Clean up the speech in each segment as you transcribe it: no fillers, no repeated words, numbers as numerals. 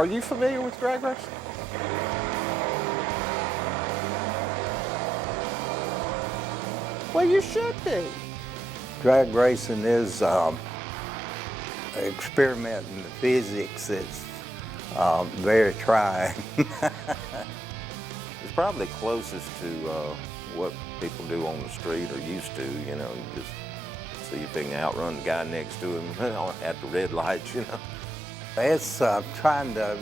Are you familiar with drag racing? Well, you should be. Drag racing is experiment in the physics that's very trying. It's probably closest to what people do on the street or used to, you know, you just see if they can outrun the guy next to him at the red lights, you know. It's trying to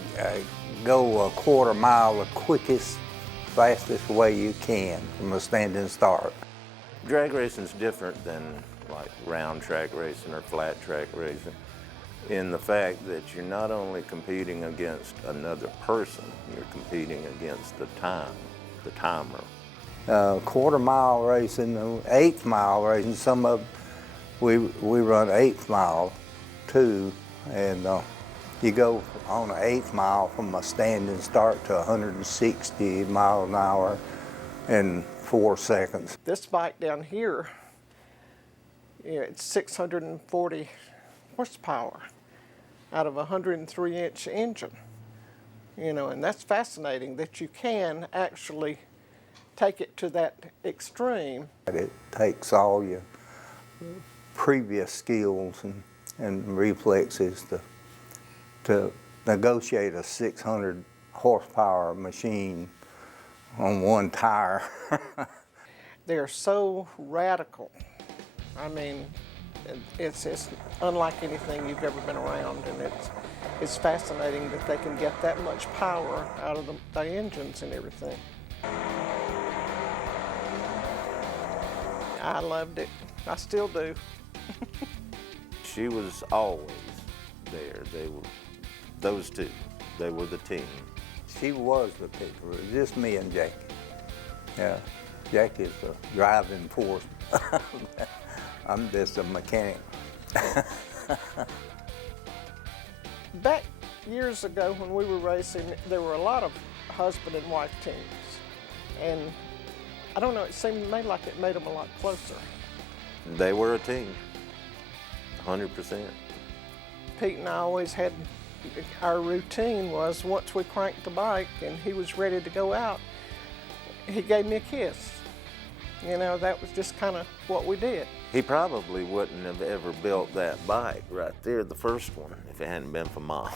go a quarter mile the quickest, fastest way you can from a standing start. Drag racing is different than like round track racing or flat track racing in the fact that you're not only competing against another person, you're competing against the timer. Quarter mile racing, eighth mile racing, some of we run eighth mile too, and you go on an eighth mile from a standing start to 160 miles an hour in 4 seconds. This bike down here, it's 640 horsepower out of a 103-inch engine. You know, and that's fascinating that you can actually take it to that extreme. It takes all your previous skills and reflexes to negotiate a 600 horsepower machine on one tire. They're so radical. I mean, it's unlike anything you've ever been around, and it's fascinating that they can get that much power out of the engines and everything. I loved it. I still do. She was always there. Those two, they were the team. She was the picture. It was just me and Jackie. Yeah, Jackie's the driving force. I'm just a mechanic. Back years ago when we were racing, there were a lot of husband and wife teams. And I don't know, it seemed to me like it made them a lot closer. They were a team, 100%. Pete and I always had, our routine was once we cranked the bike and he was ready to go out, he gave me a kiss. You know, that was just kind of what we did. He probably wouldn't have ever built that bike right there, the first one, if it hadn't been for Mom.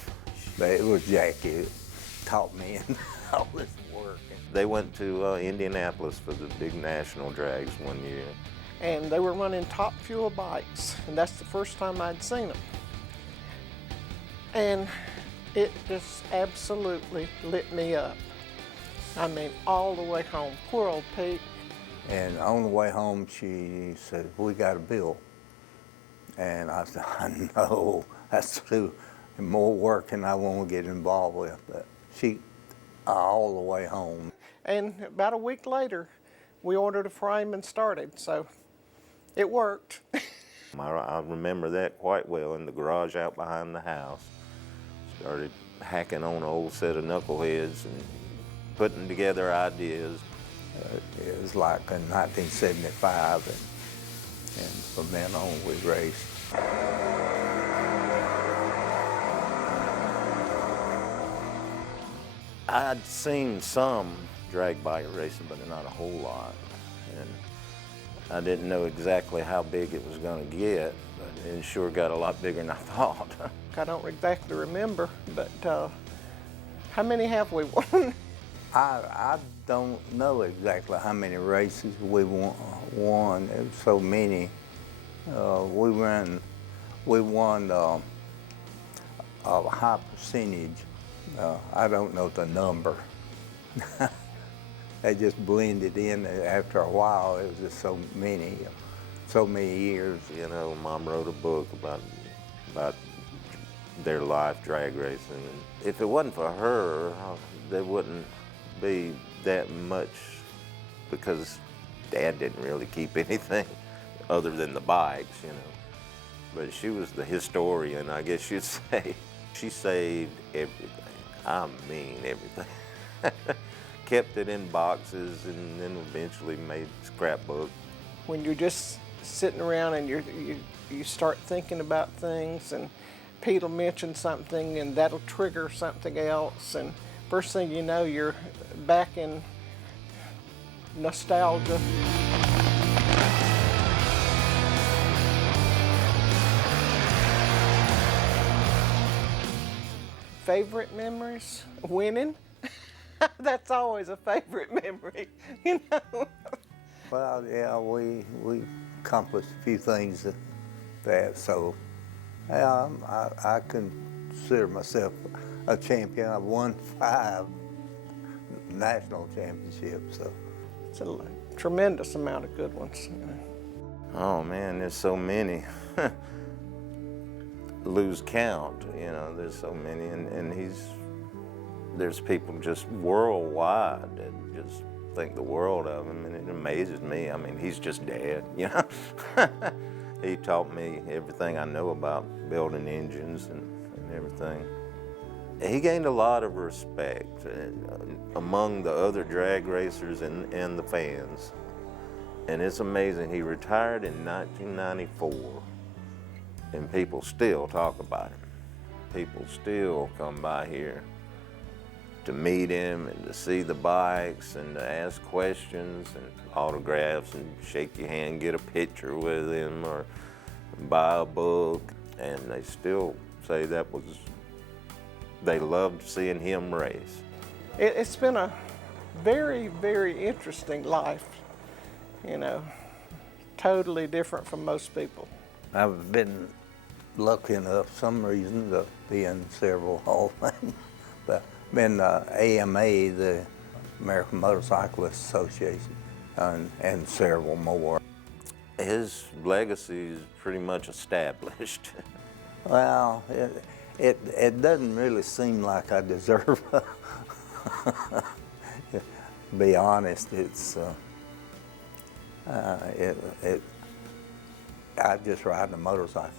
But it was Jackie that taught me all this work. They went to Indianapolis for the big national drags one year. And they were running Top Fuel bikes, and that's the first time I'd seen them. And it just absolutely lit me up. I mean, all the way home. Poor old Pete. And on the way home, she said, "We got a bill." And I said, "I know, that's too more work than I want to get involved with." But she, all the way home. And about a week later, we ordered a frame and started, so it worked. I remember that quite well in the garage out behind the house. Started hacking on an old set of knuckleheads and putting together ideas. It was like in 1975, and from then on we raced. I'd seen some drag bike racing, but not a whole lot. And I didn't know exactly how big it was going to get, but it sure got a lot bigger than I thought. I don't exactly remember, but how many have we won? I don't know exactly how many races we won. It was so many. We won a high percentage. I don't know the number. They just blended in after a while. It was just so many years. You know, Mom wrote a book about their life drag racing. And if it wasn't for her, there wouldn't be that much, because Dad didn't really keep anything other than the bikes, you know. But she was the historian, I guess you'd say. She saved everything. I mean everything. Kept it in boxes and then eventually made scrapbook. When you're just sitting around and you start thinking about things, and Pete will mention something and that'll trigger something else, and first thing you know, you're back in nostalgia. Favorite memories? Winning. That's always a favorite memory, you know. Well, yeah, we accomplished a few things that so yeah, I consider myself a champion. I've won 5 national championships. So It's a tremendous amount of good ones. You know. Oh man, there's so many. Lose count, you know, there's so many, and there's people just worldwide that just think the world of him, and it amazes me. I mean, he's just Dad, you know. He taught me everything I know about building engines and everything. He gained a lot of respect among the other drag racers and the fans. And it's amazing, he retired in 1994, and people still talk about him. People still come by here to meet him and to see the bikes and to ask questions and autographs and shake your hand, get a picture with him or buy a book. And they still say they loved seeing him race. It's been a very, very interesting life, you know, totally different from most people. I've been lucky enough, for some reason, to be in several Hall of Fame. But been AMA, the American Motorcyclists Association, and several more. His legacy is pretty much established. Well, it doesn't really seem like I deserve to be honest. It's I just ride a motorcycle.